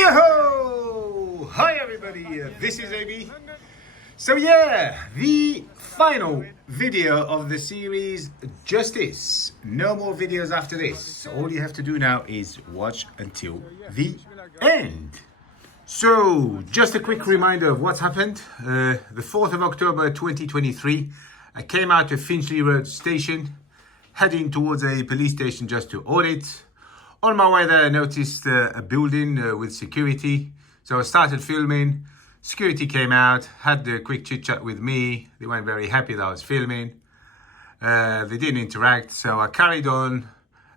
Yo! Hi everybody, this is AB. So yeah, the final video of the series Justice. No more videos after this. All you have to do now is watch until the end. So, just a quick reminder of what's happened. The 4th of October 2023, I came out of Finchley Road Station, heading towards a police station just to audit. On my way there, I noticed a building with security. So I started filming. Security came out, had a quick chit chat with me. They weren't very happy that I was filming. They didn't interact, so I carried on.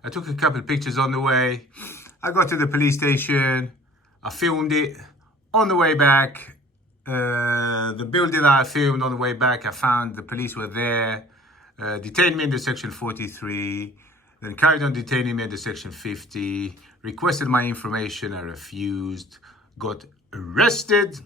I took a couple of pictures on the way. I got to the police station. I filmed it. On the way back, the building that I filmed on the way back, I found the police were there. Detained me under section 43. Then carried on detaining me under section 50, requested my information, I refused, got arrested,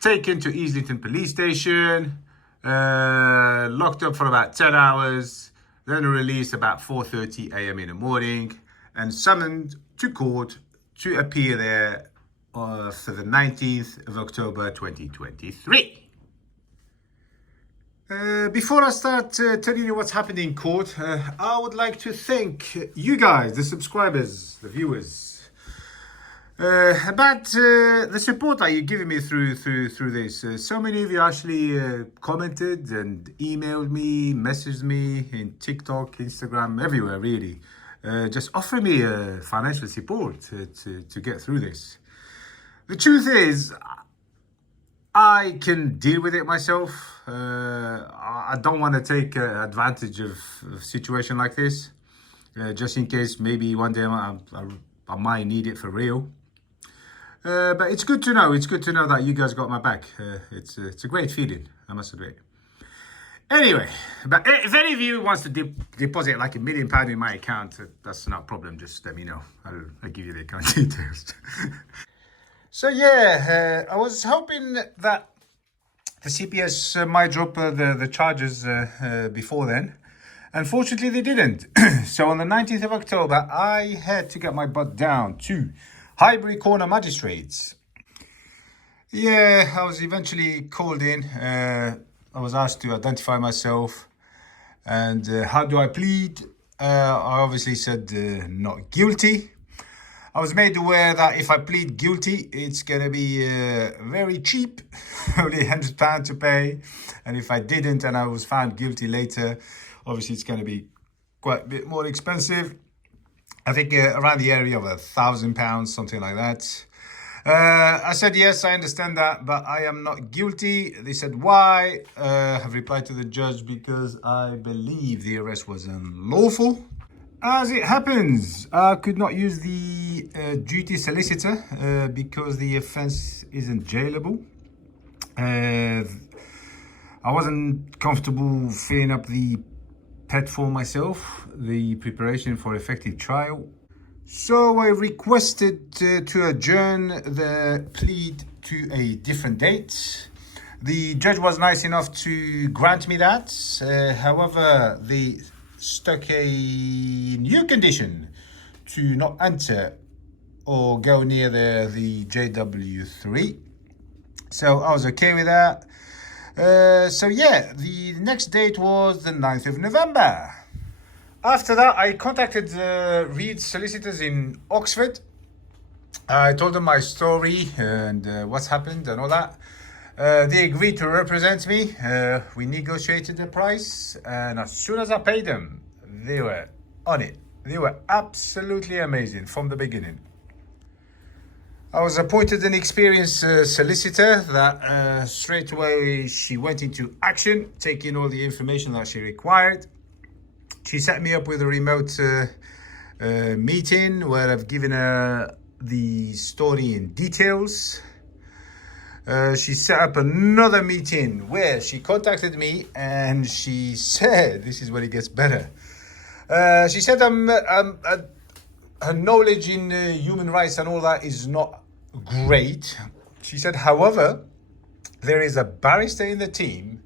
taken to Islington police station, locked up for about 10 hours, then released about 4:30 a.m. in the morning, and summoned to court to appear there for the 19th of October 2023. Before I start telling you what's happened in court, I would like to thank you guys, the subscribers, the viewers, about the support that you're giving me through this. So many of you actually commented and emailed me, messaged me in TikTok, Instagram, everywhere really, just offering me financial support to get through this. The truth is, I can deal with it myself. I don't want to take advantage of a situation like this, just in case maybe one day I might need it for real. But it's good to know. It's good to know that you guys got my back. It's a great feeling, I must admit. Anyway, but if any of you wants to deposit like £1 million in my account, that's not a problem. Just let me know. I'll give you the account details. So yeah, I was hoping that the CPS might drop the charges before then. Unfortunately, they didn't. So on the 19th of October, I had to get my butt down to Highbury Corner Magistrates. Yeah, I was eventually called in. I was asked to identify myself. And how do I plead? I obviously said not guilty. I was made aware that if I plead guilty, it's going to be very cheap, only £100 to pay. And if I didn't and I was found guilty later, obviously it's going to be quite a bit more expensive. I think around the area of £1,000, something like that. I said, yes, I understand that, but I am not guilty. They said, why? I've replied to the judge because I believe the arrest was unlawful. As it happens, I could not use the duty solicitor because the offence isn't jailable. I wasn't comfortable filling up the PET form myself, the preparation for effective trial. So I requested to adjourn the plead to a different date. The judge was nice enough to grant me that. However, the stuck a new condition to not enter or go near the JW3. So I was okay with that. So yeah, the next date was the 9th of November. After that, I contacted Reed Solicitors in Oxford. I told them my story and what's happened and all that. They agreed to represent me. We negotiated the price, and as soon as I paid them, they were on it. They were absolutely amazing from the beginning. I was appointed an experienced solicitor that straight away she went into action, taking all the information that she required. She set me up with a remote meeting where I've given her the story in details. She set up another meeting where she contacted me and she said, this is where it gets better. She said her knowledge in human rights and all that is not great. She said, however, there is a barrister in the team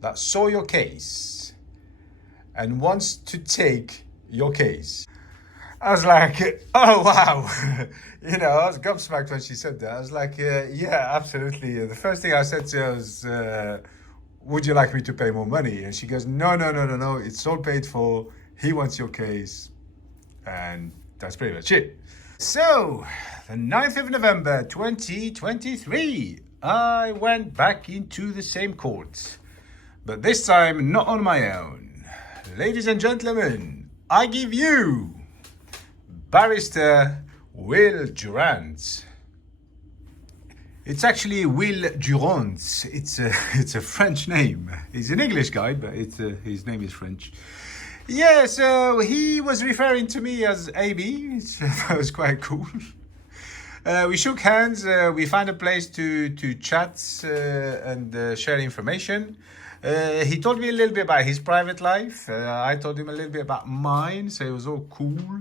that saw your case and wants to take your case. I was like, oh, wow. I was gobsmacked when she said that. I was like, yeah, absolutely. The first thing I said to her was, would you like me to pay more money? And she goes, no, no, no, no, no. It's all paid for. He wants your case. And that's pretty much it. So, the 9th of November 2023, I went back into the same court. But this time, not on my own. Ladies and gentlemen, I give you Barrister Will Durrands. It's actually Will Durrands. It's a French name. He's an English guy, but his name is French. Yeah, so he was referring to me as AB. That was quite cool. We shook hands. We found a place to chat and share information. He told me a little bit about his private life. I told him a little bit about mine, so it was all cool.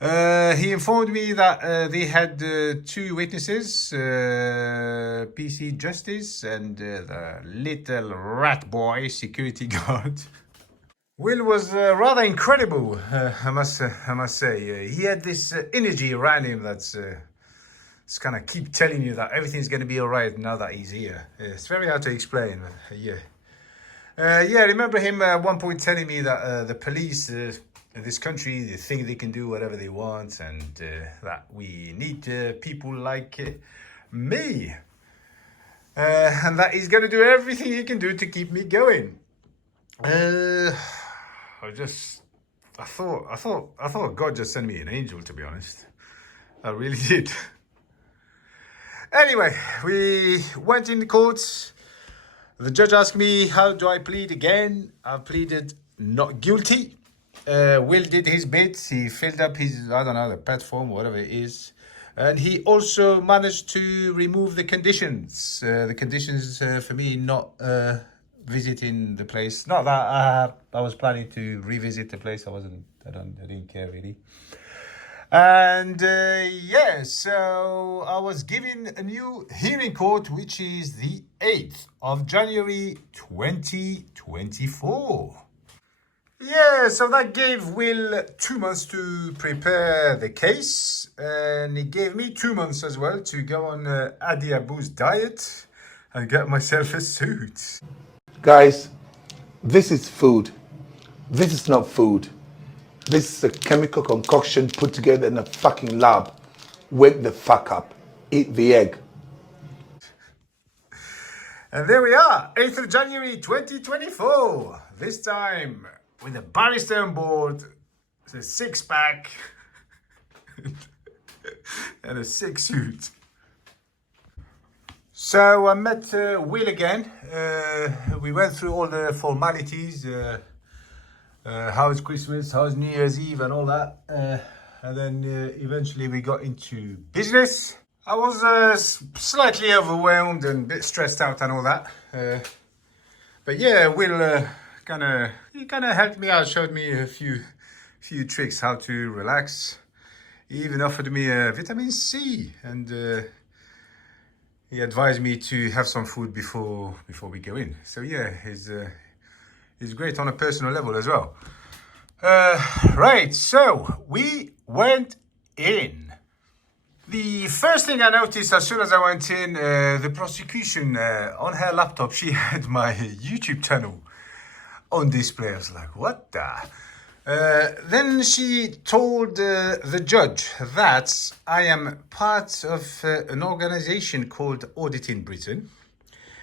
He informed me that they had two witnesses, PC Justice and the little rat boy security guard. Will was rather incredible, I must say. He had this energy around him that's kind of keep telling you that everything's going to be all right now that he's here. It's very hard to explain, but yeah. I remember him at one point telling me that the police in this country, they think they can do whatever they want, and that we need people like me. And that he's going to do everything he can do to keep me going. I thought God just sent me an angel, to be honest. I really did. Anyway, we went in the courts. The judge asked me, how do I plead again? I pleaded not guilty. Will did his bit. He filled up his, the pet form, whatever it is. And he also managed to remove the conditions. The conditions for me not visiting the place. Not that I was planning to revisit the place. I didn't care really. And so I was given a new hearing court, which is the 8th of January 2024. Yeah, so that gave Will 2 months to prepare the case, and it gave me 2 months as well to go on Adi Abu's diet and get myself a suit. Guys, this is food. This is not food. This is a chemical concoction put together in a fucking lab. Wake the fuck up. Eat the egg. And there we are, 8th of January 2024. This time with a barrister on board, a six-pack, and a six suit. So I met Will again. We went through all the formalities. How's Christmas, how's New Year's Eve and all that. And then eventually we got into business. I was slightly overwhelmed and a bit stressed out and all that. But yeah, Will kind of helped me out, showed me a few tricks how to relax. He even offered me a vitamin C, and he advised me to have some food before we go in. So yeah, he's great on a personal level as well. Right, so we went in. The first thing I noticed as soon as I went in, the prosecution on her laptop, she had my YouTube channel on display. I was like, what the? Then she told the judge that I am part of an organization called Auditing Britain,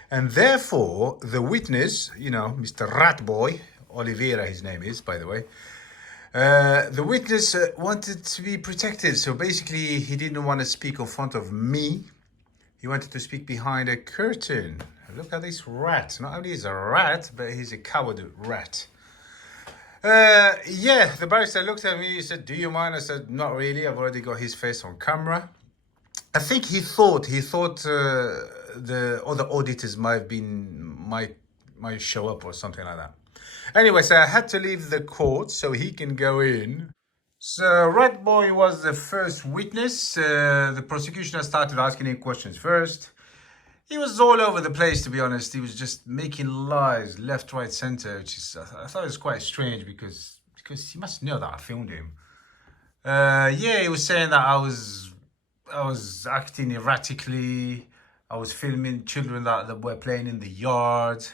and therefore the witness, Mr. Ratboy, Oliveira his name is, by the way, the witness wanted to be protected. So basically he didn't want to speak in front of me. He wanted to speak behind a curtain. Look at this rat. Not only is he a rat, but he's a coward rat. The barrister looked at me, he said, do you mind? I said, not really, I've already got his face on camera. I think he thought the other auditors might show up or something like that. Anyway, so I had to leave the court so he can go in. So Rat Boy was the first witness. The prosecution started asking him questions first. He was all over the place, to be honest. He was just making lies left, right, center, which is, I thought it was quite strange because he must know that I filmed him. Yeah, he was saying that I was acting erratically. I was filming children that were playing in the yard.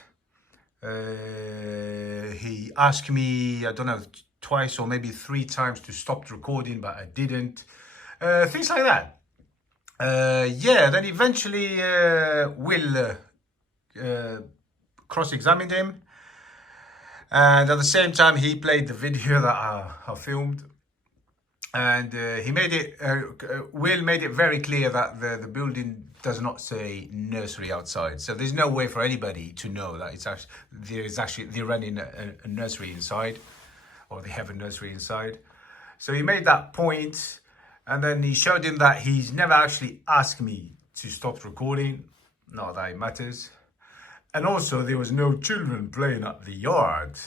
He asked me, I don't know, twice or maybe three times to stop recording, but I didn't. Things like that. Yeah, then eventually Will cross-examined him. And at the same time, he played the video that I filmed. And he made it, Will made it very clear that the building does not say nursery outside. So there's no way for anybody to know that they're running a nursery inside, or they have a nursery inside. So he made that point, and then he showed him that he's never actually asked me to stop recording. Not that it matters. And also there was no children playing at the yard.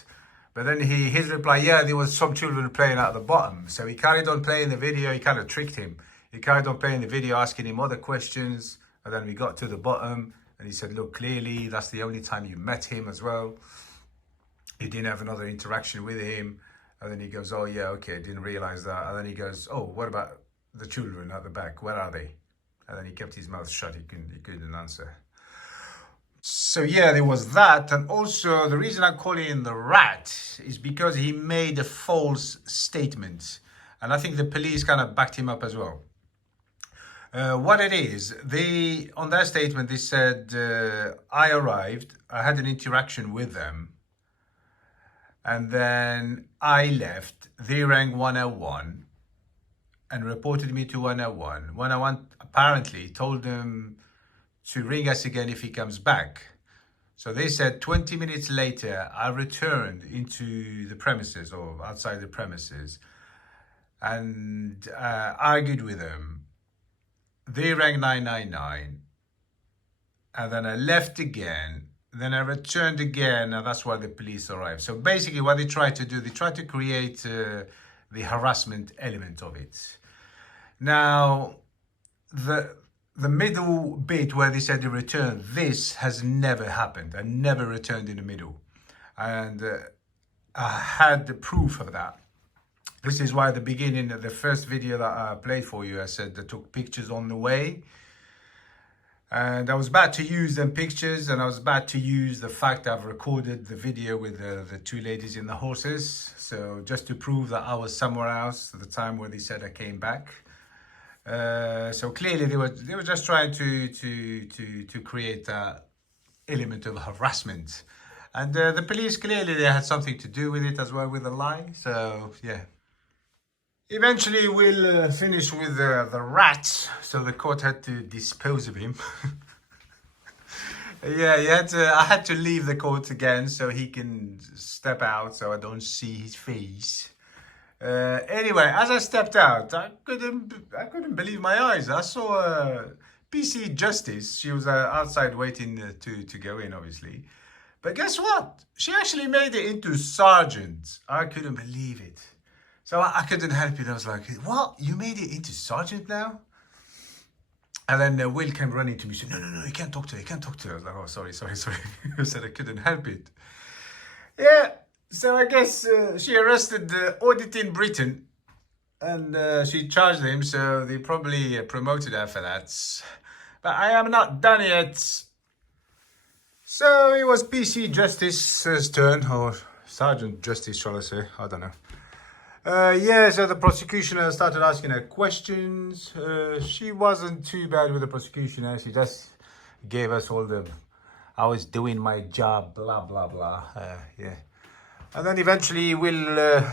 But then his reply, yeah, there was some children playing at the bottom. So he carried on playing the video. He kind of tricked him. He carried on playing the video, asking him other questions. And then we got to the bottom and he said, look, clearly that's the only time you met him as well. You didn't have another interaction with him. And then he goes, oh yeah, okay, didn't realize that. And then he goes, oh, what about the children at the back? Where are they? And then he kept his mouth shut. He couldn't answer. So yeah, there was that. And also the reason I call him the rat is because he made a false statement. And I think the police kind of backed him up as well. What it is, on their statement, they said, I arrived, I had an interaction with them. And then I left, they rang 101 and reported me to 101. 101 apparently told them to ring us again if he comes back. So they said 20 minutes later, I returned into the premises or outside the premises and argued with them. They rang 999 and then I left again. Then I returned again and that's why the police arrived. So basically what they tried to do, they tried to create the harassment element of it. Now, the middle bit where they said they returned, this has never happened. I never returned in the middle. And I had the proof of that. This is why at the beginning of the first video that I played for you, I said I took pictures on the way. And I was about to use them pictures and I was about to use the fact I've recorded the video with the two ladies in the horses. So just to prove that I was somewhere else at the time where they said I came back. So clearly they were just trying to create that element of harassment, and the police clearly they had something to do with it as well, with the lie. So yeah, eventually we'll finish with the rat. So the court had to dispose of him. Yeah, I had to leave the court again so he can step out so I don't see his face. Anyway, as I stepped out, I couldn't believe my eyes. I saw PC Justice. She was outside waiting to go in, obviously. But guess what? She actually made it into sergeant. I couldn't believe it. So I couldn't help it. I was like, what? You made it into sergeant now? And then Will came running to me and said, no, you can't talk to her. You can't talk to her. I was like, oh, sorry. I said I couldn't help it. Yeah. So I guess she arrested Auditing Britain and she charged him, so they probably promoted her for that. But I am not done yet. So it was PC Justice's turn, or Sergeant Justice, shall I say, I don't know. Yeah, so the prosecutioner started asking her questions. She wasn't too bad with the prosecutioner. She just gave us all the, I was doing my job, blah, blah, blah. Yeah. And then eventually Will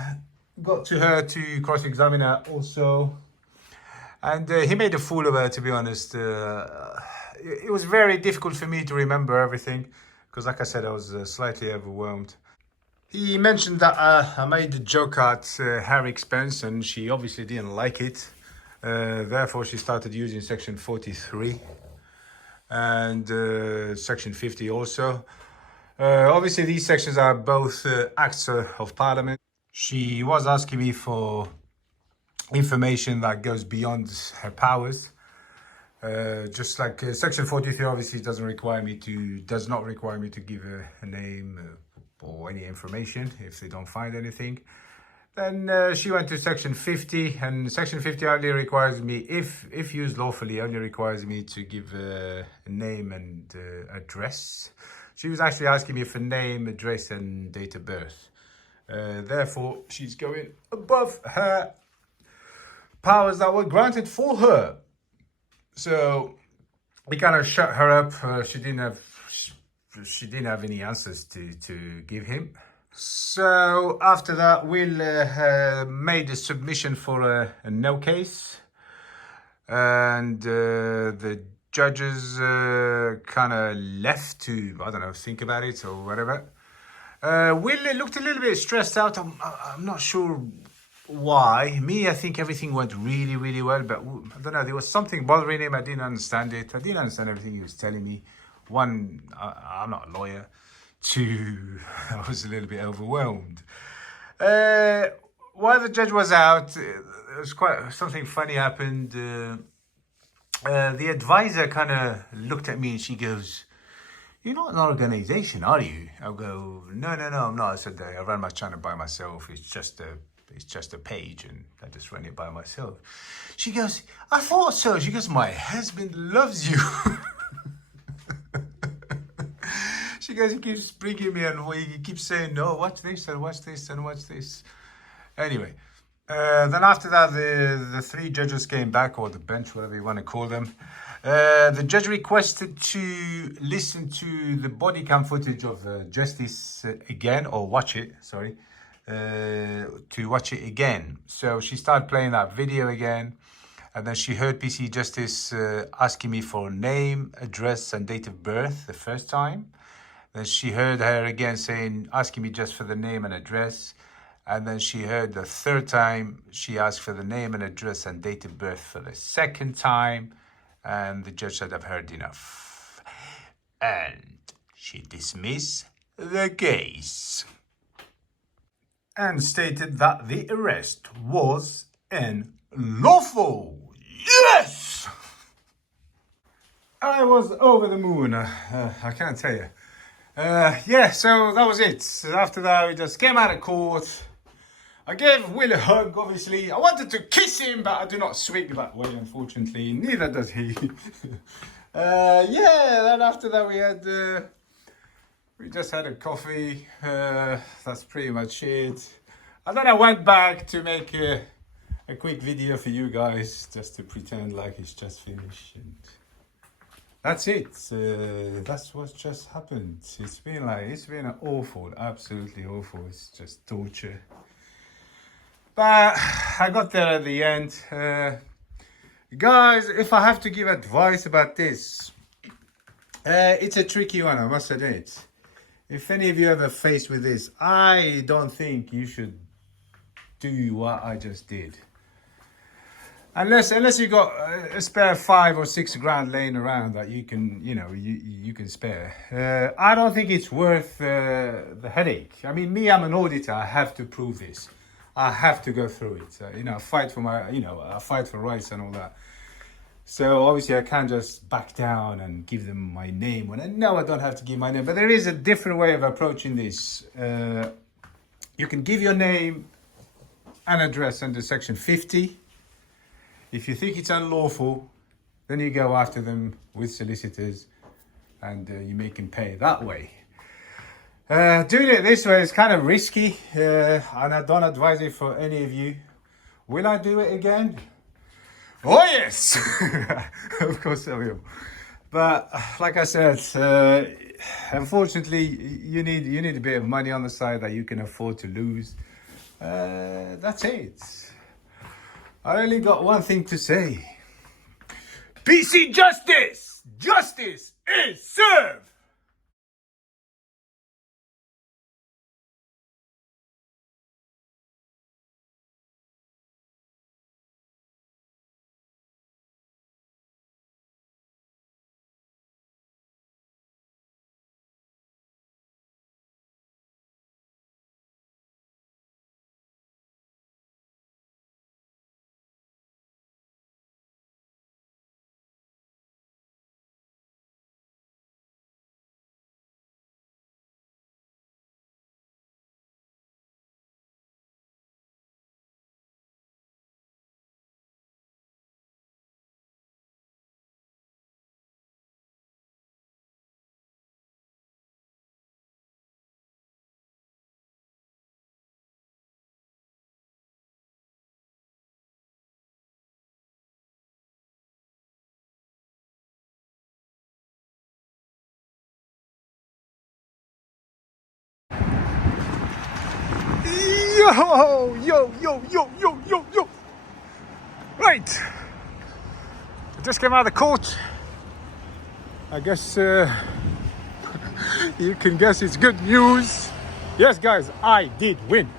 got to her to cross-examine her also. And he made a fool of her, to be honest. It was very difficult for me to remember everything because, like I said, I was slightly overwhelmed. He mentioned that I made a joke at her expense and she obviously didn't like it. Therefore, she started using Section 43 and Section 50 also. Obviously, these sections are both acts of Parliament. She was asking me for information that goes beyond her powers. Just like Section 43 obviously does not require me to give a name or any information if they don't find anything. Then she went to section 50, and section 50 only requires me, if used lawfully, only requires me to give a name and address. She was actually asking me for name, address, and date of birth. Therefore, she's going above her powers that were granted for her. So we kind of shut her up. She didn't have any answers to give him. So after that, Will made a submission for a no case, and the judges kind of left to, I don't know, think about it or whatever. Will looked a little bit stressed out. I'm not sure why. Me, I think everything went really, really well, but I don't know. There was something bothering him. I didn't understand it. I didn't understand everything he was telling me. One, I'm not a lawyer. Two, I was a little bit overwhelmed. While the judge was out, it was quite something funny happened. The advisor kind of looked at me and she goes, "You're not an organization, are you?" I'll go, no, I'm not. I said, I run my channel by myself. It's just a page and I just run it by myself. She goes, "I thought so." She goes, "My husband loves you." She goes, he keeps bringing me and he keeps saying, "No, watch this and watch this and watch this." Anyway, then after that, the three judges came back, or the bench, whatever you want to call them. The judge requested to listen to the body cam footage of Justice again, or watch it, sorry, to watch it again. So she started playing that video again, and then she heard PC Justice asking me for name, address, and date of birth the first time. Then she heard her again asking me just for the name and address. And then she heard the third time she asked for the name and address and date of birth for the second time. And the judge said, "I've heard enough." And she dismissed the case and stated that the arrest was unlawful. Yes! I was over the moon, I can't tell you. Yeah, so that was it. After that, we just came out of court. I gave Will a hug, obviously. I wanted to kiss him, but I do not swing that way, unfortunately. Neither does he. Yeah, then after that we just had a coffee. That's pretty much it. And then I went back to make a quick video for you guys, just to pretend like it's just finished. And that's it. That's what just happened. It's been awful, absolutely awful. It's just torture. But I got there at the end. Guys, if I have to give advice about this, it's a tricky one, I must admit. If any of you ever faced with this, I don't think you should do what I just did. Unless you got a spare 5 or 6 grand laying around that you can, you can spare. I don't think it's worth the headache. I mean, me, I'm an auditor. I have to prove this. I have to go through it. I fight for I fight for rights and all that. So obviously I can't just back down and give them my name when I know I don't have to give my name. But there is a different way of approaching this. You can give your name and address under section 50. If you think it's unlawful, then you go after them with solicitors and you make them pay that way. Doing it this way is kind of risky, and I don't advise it for any of you. Will I do it again? Oh yes, of course I will. But like I said, unfortunately, you need a bit of money on the side that you can afford to lose. That's it. I only got one thing to say. PC Justice! Justice is served! Yo, yo, yo, yo, yo, yo, yo. Right. I just came out of court. I guess you can guess it's good news. Yes, guys, I did win.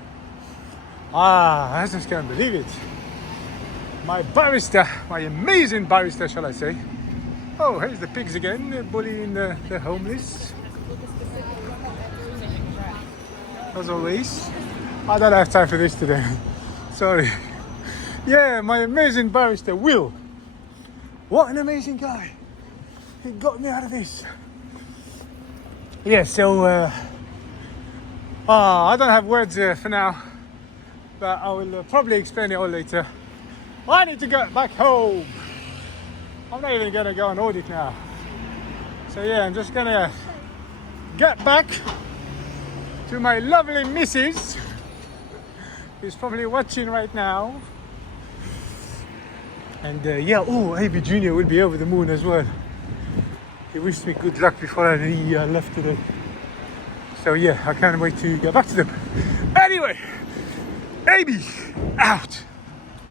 I just can't believe it. My barrister, my amazing barrister, shall I say. Oh, here's the pigs again, bullying the homeless. As always. I don't have time for this today. Sorry. Yeah, my amazing barrister, Will. What an amazing guy. He got me out of this. Yeah, so I don't have words for now, but I will probably explain it all later. I need to get back home. I'm not even gonna go on audit now. So yeah, I'm just gonna get back to my lovely missus, who's probably watching right now. And yeah, oh, AB Junior will be over the moon as well. He wished me good luck before I left today. So yeah, I can't wait to get back to them. Anyway, AB out.